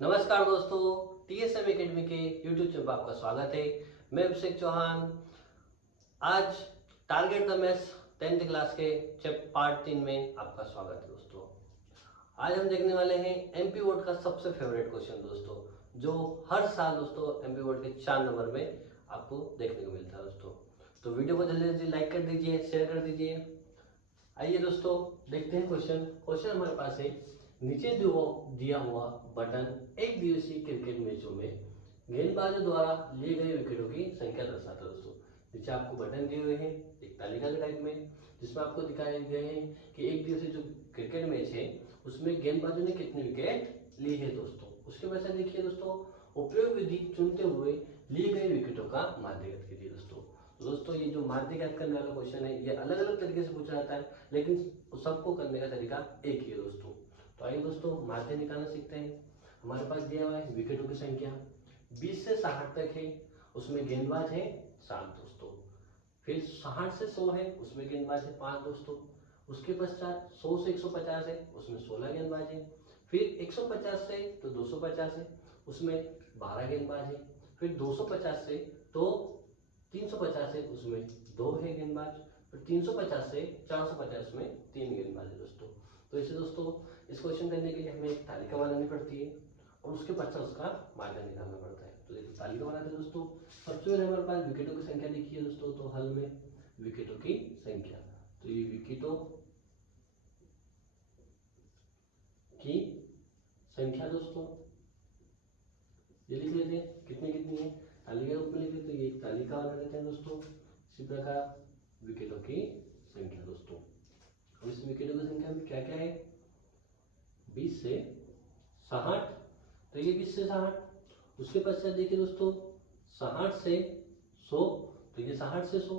नमस्कार दोस्तों, TSM academy के यूट्यूब चैनल पर आपका स्वागत है। मैं अभिषेक चौहान। आज target the maths 10th class के पार्ट 3 में आपका स्वागत है दोस्तों। आज हम देखने वाले हैं एमपी बोर्ड का सबसे फेवरेट क्वेश्चन दोस्तों, जो हर साल दोस्तों एमपी बोर्ड के 4 नंबर में आपको देखने को मिलता है दोस्तों। तो वीडियो को जल्दी जल्दी लाइक कर दीजिए, शेयर कर दीजिए। आइए दोस्तों देखते हैं क्वेश्चन हमारे पास है। नीचे दिया हुआ बटन एक दिवसीय क्रिकेट मैचों में गेंदबाजों द्वारा लिए गए विकेटों की संख्या दर्शाता है दोस्तों। नीचे आपको बटन दिए हुए हैं एक तालिका के टाइप में, जिसमें आपको दिखाए गए हैं कि एक दिवसीय जो क्रिकेट मैच है उसमें गेंदबाजों ने कितने विकेट लिए हैं दोस्तों। उसके बाद देखिए दोस्तों, उपयोग विधि चुनते हुए लिए गए विकेटों का माध्य ज्ञात कीजिए दोस्तों। दोस्तों ये जो माध्य ज्ञात करने वाला क्वेश्चन है ये अलग अलग तरीके से पूछा जाता है, लेकिन सबको करने का तरीका एक ही है दोस्तों। तो आइए दोस्तों माध्य निकालना सीखते हैं। हमारे पास दिया हुआ है विकेटों की संख्या 20 से 60 तक है, उसमें गेंदबाज है 7 दोस्तों। फिर 60 से 100 है, उसमें गेंदबाज है 5 दोस्तों। उसके पश्चात 100 से 150 है, उसमें 16 गेंदबाज है। फिर 150 से तो 250 है, उसमें 12 गेंदबाज है। फिर 250 से तो 350 है, उसमें 2 है गेंदबाज। फिर 350 से 450 में 3 गेंदबाज है दोस्तों। तो इसे दोस्तों इस क्वेश्चन करने के लिए हमें एक तालिका बनानी पड़ती है और उसके पश्चात उसका माध्य निकालना पड़ता है। तो देखिए तालिका बनाते हैं दोस्तों। सबसे पहले हमारे पास विकेटों की संख्या लिखी है दोस्तों, तो हल में विकेटों की संख्या, तो ये विकेटों की संख्या दोस्तों ये लिख लेते हैं कितनी कितनी है, तालिका रूप में लिख लेते हैं। ये एक तालिका बना देते हैं दोस्तों। इसी प्रकार विकेटों की संख्या दोस्तों, अब इस विकेटों की संख्या में क्या क्या है, 20 से 60, तो ये 20 से 60। उसके पश्चात देखिए दोस्तों 60 से 100, तो ये 60 से 100।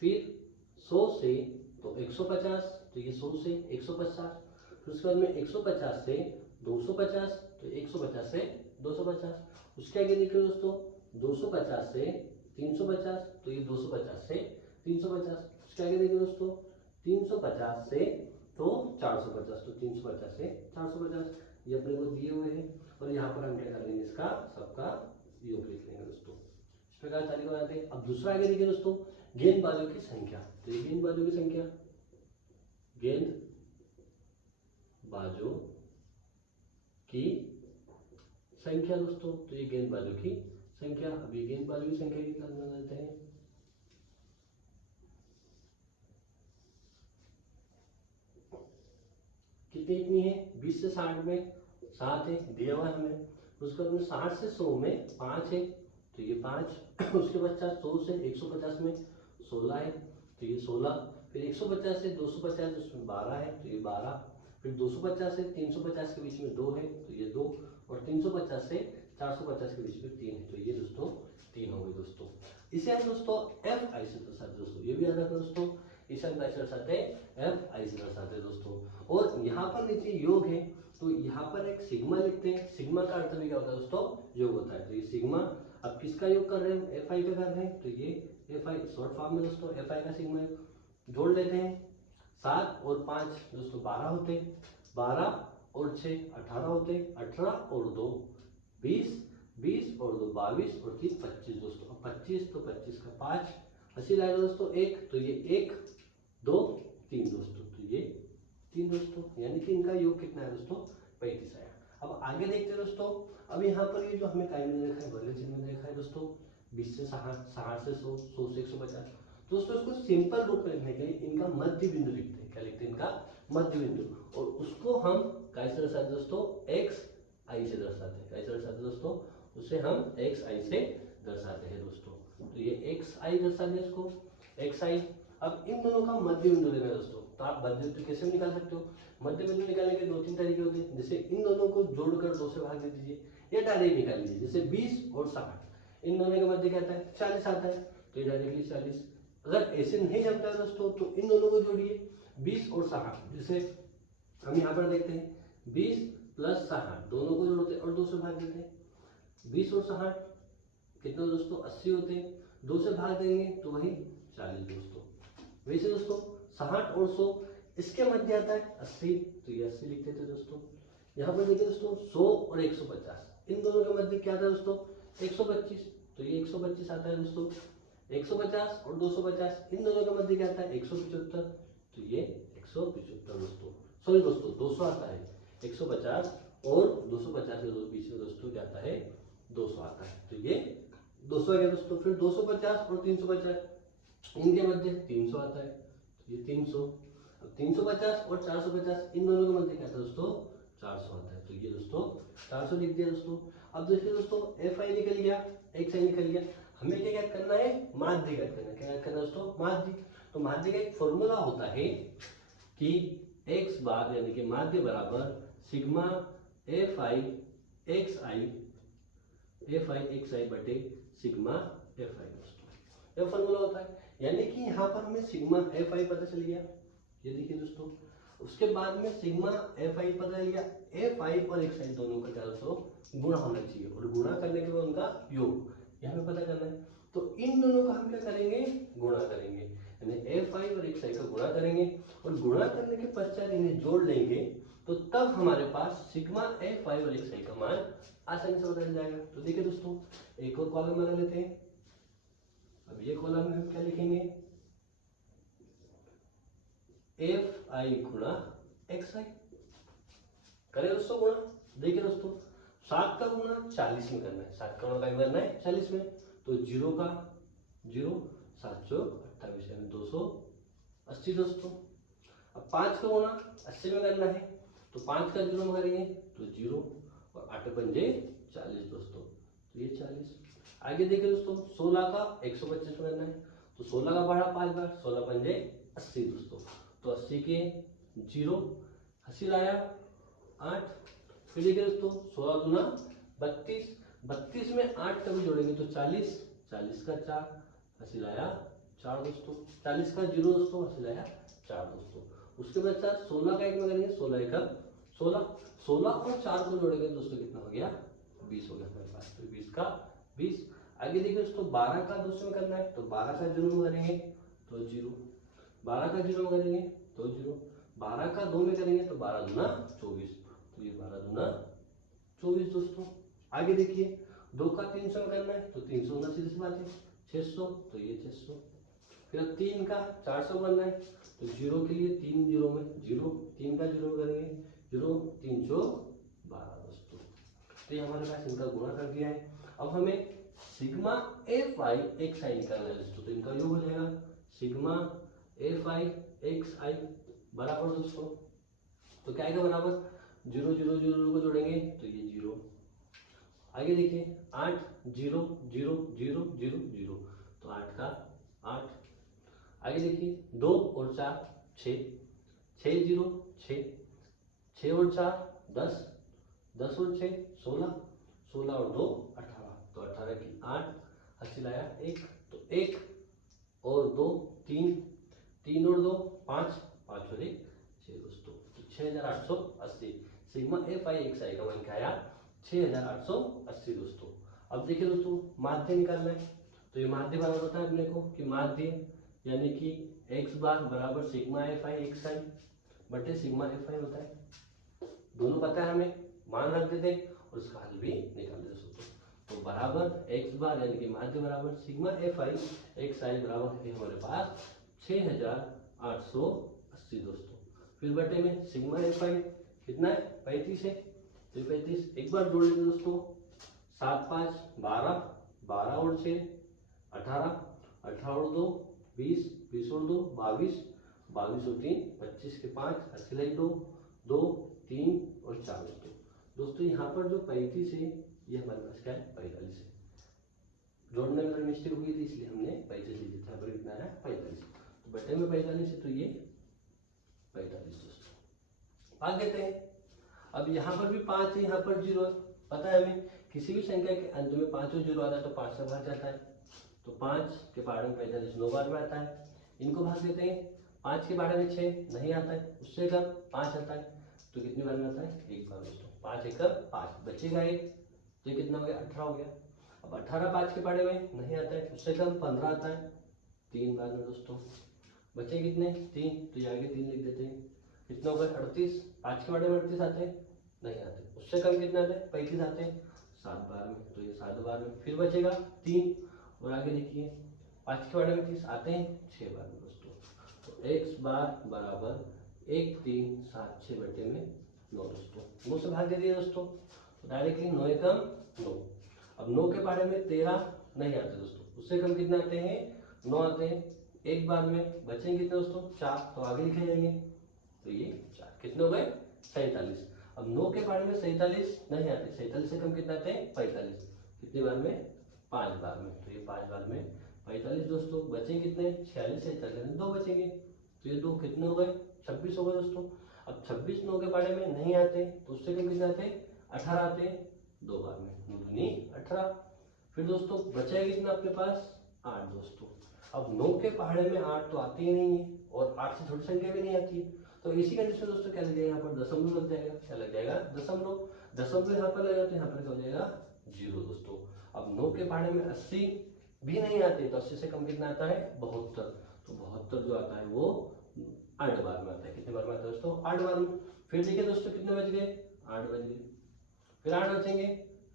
फिर 100 से तो 150, तो ये 100 से 150। फिर उसके बाद में 150 से 250, तो 150 से 250। उसके आगे देखिए दोस्तों 250 से 350, तो ये 250 से 350। उसके आगे देखिए दोस्तों 350 से तो 450, तो 350 से 450 ये अपने को दिए हुए हैं। और यहाँ पर हम क्या कर लेंगे, इसका सबका योग लिख लेंगे दोस्तों। इस प्रकार तालिका बनाते हैं। अब दूसरा आगे देखिए दोस्तों गेंदबाजों की संख्या, तो ये गेंदबाजों की संख्या, गेंदबाजों की संख्या दोस्तों, तो ये गेंदबाजों की संख्या। अब ये गेंदबाजों की संख्या की गणना करते हैं। कितनी इतनी है, 20 से 60 में 7 है दिया हुआ हमें। उसके बाद में 60 से 100 में 5 है, तो ये 5। उसके पश्चात 100 से 150 में 16 है, तो ये 16। फिर 150 से 250 उसमें 12 है, तो ये 12। फिर 250 से 350 के बीच में 2 है, तो ये 2। और 350 से 450 के बीच में 3 है, तो ये दोस्तों 3 हो गए दोस्तों। इसे हम दोस्तों एफ आई से दर्शाते दोस्तों, ये भी याद रखना दोस्तों। इसे हम कैसे दर्शाते हैं, एफ आई से दर्शाते हैं दोस्तों। और यहाँ पर नीचे योग है, तो यहाँ पर एक सिग्मा लिखते हैं। सिग्मा का अर्थ भी क्या होता है दोस्तों, योग होता है। तो ये सिग्मा, अब किसका योग कर रहे हैं, एफ आई का कर रहे हैं, तो ये एफ आई शॉर्ट फॉर्म में दोस्तों एफ आई का सिग्मा जोड़ लेते हैं। 7 और 5 दोस्तों 12 होते हैं, 12 और 6 18 होते हैं, 18 और 2 20, 20 और 2 22 और 3 25 दोस्तों। अब 25 तो 25 का 5 80 लाएगा दोस्तों 1, तो ये 1 2 3 दोस्तों, तो ये 3 दोस्तों, यानी कि इनका योग कितना है दोस्तों, 35 आया। अब आगे देखते हैं दोस्तों। अब यहाँ पर ये जो हमें टाइम में देखा है, वर्ग चिन्ह में देखा है दोस्तों, 20 से 60, 60 से 100, 100 से 150 दोस्तों। इसको सिंपल रूप में लिखने के लिए इनका मध्य बिंदु लिखते हैं। क्या लिखते हैं, इनका मध्य बिंदु। और उसको हम कैसे दर्शाते दोस्तों, एक्स आई से दर्शाते हैं। कैसे दर्शाते दोस्तों, उसे हम एक्स आई से दर्शाते हैं दोस्तों। तो ये एक्स आई दर्शाते हैं इसको, एक्स आई। अब इन दोनों का मध्य बिंदु लेना है दोस्तों, तो आप मध्य बिंदु कैसे निकाल सकते हो, मध्य बिंदु निकालने के 2-3 तरीके होते हैं। जैसे इन दोनों को जोड़कर 2 से भाग दे दीजिए, या डायरेक्ट निकाल लीजिए। जैसे 20 और 60, इन दोनों के मध्य क्या आता है, 40 आता है, तो ये डायरेक्टली 40। अगर ऐसे नहीं जमता है दोस्तों, तो इन दोनों को जोड़िए 20 और 60। जैसे हम यहाँ पर देखते हैं 20 प्लस 60 दोनों को जोड़ते हैं और 2 से भाग देते हैं। 20 और 60 कितने दोस्तों, 80 होते हैं, 2 से भाग देंगे तो वही 40 दोस्तों। वैसे दोस्तों 60 और 100 इसके मध्य आता है 80, तो ये 80 लिख देते दोस्तों। यहाँ पर देखिए दोस्तों 100 और 150 इन दोनों के मध्य क्या था दोस्तों 125, तो ये 125 आता है दोस्तों। 150 और 250 इन दोनों के मध्य क्या आता है 175, तो ये 175 दोस्तों, सॉरी दोस्तों 200 आता है। 150 और 250 के बीच में दोस्तों क्या आता है 200 आता है, तो ये 200 आ गया दोस्तों। फिर 250 और 350 इनके मध्य 300 आता है, तो ये 300। अब 350 और 450 इन दोनों के मध्य क्या था दोस्तों 400 आता है, तो ये दोस्तों 400 लिख दिया दोस्तों। अब देखिए दोस्तों एफ आई निकल गया, एक्स आई निकल गया, हमें क्या ज्ञात करना है माध्य ज्ञात करना है। क्या ज्ञात करना है दोस्तों माध्य। तो माध्य का एक फॉर्मूला होता है कि एक्स बार यानी कि माध्य बराबर सिग्मा एफ आई एक्स आई बटे सिग्मा एफ आई दोस्तों, यह फॉर्मूला होता है। यानी कि यहाँ पर हमें सिग्मा एफ आई पता चल गया, ये देखिए दोस्तों। उसके बाद में सिग्मा एफ आई पता चल गया, एफ आई और एक्स आई दोनों का क्या दोस्तों गुणा होना चाहिए, और गुणा करने के बाद उनका योग यह हमें पता करना है। तो इन दोनों का हम क्या करेंगे गुणा करेंगे, यानी एफ आई और एक्स आई का गुणा करेंगे, और गुणा करने के पश्चात इन्हें जोड़ लेंगे, तो तब हमारे पास सिग्मा एफ आई और एक्स आई का मान आसानी से बदल जाएगा। तो देखिए दोस्तों एक और कॉलम बना लेते हैं। अब ये कॉलम में हम क्या लिखेंगे एफ आई गुणा एक्स आई, करें दोस्तों गुणा। देखिए दोस्तों 7 का गुणा 40 में करना है, 7 का गुणा करना है 40 में, तो 0 का 0, 7 चौक 28 यानी 280 दोस्तों। अब 5 का गुणा 80 में करना है, तो 5 का 0 में करेंगे तो 0 और 8 पंजे 40 दोस्तों, तो ये 40। आगे देखिए दोस्तों 16 का 125 में करना है, तो 16 का बढ़ा 5 बार, 16 पंजे 80 दोस्तों, तो 80 के 0, 80 लाया 8। फिर देखिए दोस्तों 16 दूना 32, 32 में 8 कभी जोड़ेंगे तो 40, 40 का 4, 80 लाया 4 दोस्तों, 40 का 0 दोस्तों, 80 लाया 4 दोस्तों। उसके बाद 16 का 1 में करेंगे, 16 1 16, 16 और 4 को जोड़ेंगे दोस्तों कितना हो गया 20 हो गया हमारे पास, तो 20 का 20। आगे देखिए दोस्तों 12 का 2 में करना है, तो 12 का 0 में करेंगे तो 0, 12 का 0 में करेंगे तो 0, 12 का 2 में करेंगे तो 12 दूना 24, तो ये 12 दूना 24 दोस्तों। आगे देखिए 2 का 300 में करना है, तो 300 होना सीधी सी बात है 600, तो ये 600। फिर 3 का 400 करना है, तो 0 के लिए 3 0 में 0, 3 का 0 में करेंगे 0, 3 12 दोस्तों। तो ये हमारे पास इनका गुणा कर दिया है। अब हमें सिग्मा एफ आई एक्स आई निकालना है दोस्तों, तो इनका योग हो जाएगा सिग्मा एफ आई एक्स आई बराबर दोस्तों, तो क्या आएगा बराबर 0 0 0 को जोड़ेंगे तो ये 0। आगे देखिए 8 0 0 0 0 0, तो 8 का 8। आगे देखिए 2 और 4 6, 6 0 6, 6 और 4 10, 10 और 6 16, 16 और 2 18, तो 18 की 8, 80 लाया 1, तो 1 और 2 3, 3 और 2 5, 5 और 1 6 दोस्तों, तो 6880 सिग्मा एफ आई एक्स आई का मान क्या आया 6880 दोस्तों। अब देखिए दोस्तों माध्य निकालना है, तो ये माध्य बराबर होता है अपने को कि माध्य यानी कि एक्स बार बराबर सिग्मा एफ आई एक्स आई बटे सिग्मा एफ आई होता है। दोनों पता है हमें, मान रख देते और उसका हल भी निकाल देते दोस्तों। तो बराबर एक्स बार यानी कि माध्य बराबर सिग्मा एफ आई एक्स आई बराबर है हमारे पास 6880 दोस्तों। फिर बटे में सिग्मा एफ आई कितना है 35 है, तो 35 एक बार जोड़ लेते दोस्तों 7 5 12, 12 और 6 18, 18 और 2 20, 20 और 2 22, 22 और 3 25 के 5 80 लाई 2 2 3 और 4 दोस्तों यहाँ पर जो 35 है ये हमारे पास क्या है 45 है, जोड़ने में थोड़ी मिस्टेक हुई थी इसलिए हमने 35 लिख दिया, यहाँ पर कितना आया 45, तो बटे में 45 है तो ये 45 दोस्तों। भाग देते हैं। अब यहाँ पर भी 5 है, यहाँ पर 0 है, पता है हमें किसी भी संख्या के अंत में 5 और 0 आता है तो 5 से भाग जाता है, तो 5 के पहाड़े में 45 9 बार में आता है, इनको भाग देते हैं। 5 के पहाड़े में 6 नहीं आता है, उससे कम 5 आता है, तो कितनी बार में आता है एक बार दोस्तों, 5 एक 5 बचेगा एक, तो ये कितना हो गया 18 हो गया। अब 18 5 के पहाड़े में नहीं आता है, उससे कम 15 आता है 3 बार में दोस्तों, बचे कितने 3, तो ये आगे 3 लिख देते हैं, कितना होगा 38, 5 के पहाड़े में 38 आते हैं नहीं आते, उससे कम कितना आते हैं 35 आते हैं, 7 बार में, तो ये 7 बार में। फिर बचेगा 3, और आगे देखिए 5 के बारे में 30 आते हैं 6 बार में दोस्तों। तो x बार बराबर 1 3 7 6 बटे में 9 दोस्तों। 9 से भाग दे दिए दोस्तों, तो डायरेक्टली 9 एकम 9। अब 9 के बारे में 13 नहीं आते दोस्तों, उससे कम कितने आते हैं 9 आते हैं। एक बार में बचेंगे कितने दोस्तों 4, तो आगे लिखे जाएंगे, तो ये 4 कितने हो गए 47। अब 9 के बारे में 47 नहीं आते, 47 से कम कितने आते हैं 45। कितनी बार में 5 बार में, तो ये 5 बार में 45 दोस्तों। बचे कितने 46 से 46 2 बचेंगे, तो ये 2 कितने हो गए 26 हो गए दोस्तों। अब 26 9 के बारे में नहीं आते, तो उससे कम कितने आते हैं 18 आते हैं 2 बार में, 2 दूनी 18। फिर दोस्तों बचा कितना आपके पास 8 दोस्तों। अब 9 के पहाड़े में 8 तो आते ही नहीं है, और 8 से छोटी संख्या भी नहीं आती है, तो इसी कंडीशन में दोस्तों क्या लग जाएगा यहाँ पर दशमलव लग जाएगा। क्या लग जाएगा दशमलव। दशमलव यहाँ पर लगेगा, तो यहाँ पर क्या हो जाएगा 0 दोस्तों। अब 9 के पहाड़े में 80 भी नहीं आते, तो 80 से कम कितना आता है 72, तो 72 जो आता है वो 8 बार में आता है। कितने बार में आता है दोस्तों 8 बार में। फिर देखिए दोस्तों कितने बच गए 8 बच गए, फिर 8 बचेंगे,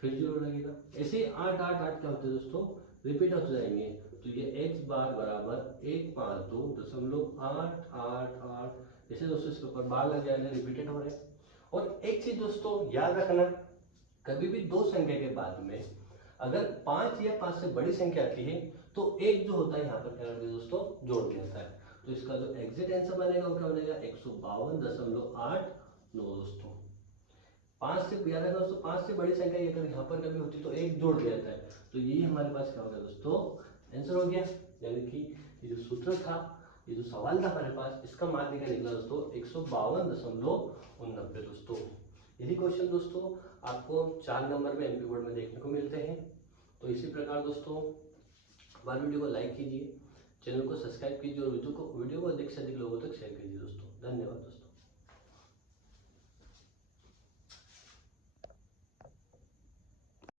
फिर 0 लगेगा। ऐसे 8 8 8 क्या होते हैं दोस्तों रिपीट होते जाएंगे। तो ये x बार बराबर 152.888, जैसे दोस्तों इसके ऊपर बार लग जाएंगे रिपीटेड हो रहे हैं। और एक चीज दोस्तों याद रखना, कभी भी दो संख्या के बाद में अगर 5 या 5 से बड़ी संख्या आती है, तो एक जो होता है यहाँ पर क्या करते हैं दोस्तों जोड़ दिया जाता है। तो इसका जो एग्जैक्ट आंसर बनेगा वो क्या बनेगा 152.89 दोस्तों। 5 से याद रखना दोस्तों, 5 से बड़ी संख्या अगर यहाँ पर कभी होती है तो एक जोड़ दिया जाता है, तो ये हमारे पास क्या हो गया दोस्तों आंसर हो गया। यानी कि ये जो सूत्र था, ये जो सवाल था हमारे पास, इसका मान निकला दोस्तों 152.89 दोस्तों। यही क्वेश्चन दोस्तों आपको 4 नंबर में एमपी बोर्ड में देखने को मिलते हैं। तो इसी प्रकार दोस्तों हमारे वीडियो को लाइक कीजिए, चैनल को सब्सक्राइब कीजिए, और वीडियो को अधिक से अधिक लोगों तक शेयर कीजिए दोस्तों। धन्यवाद दोस्तों।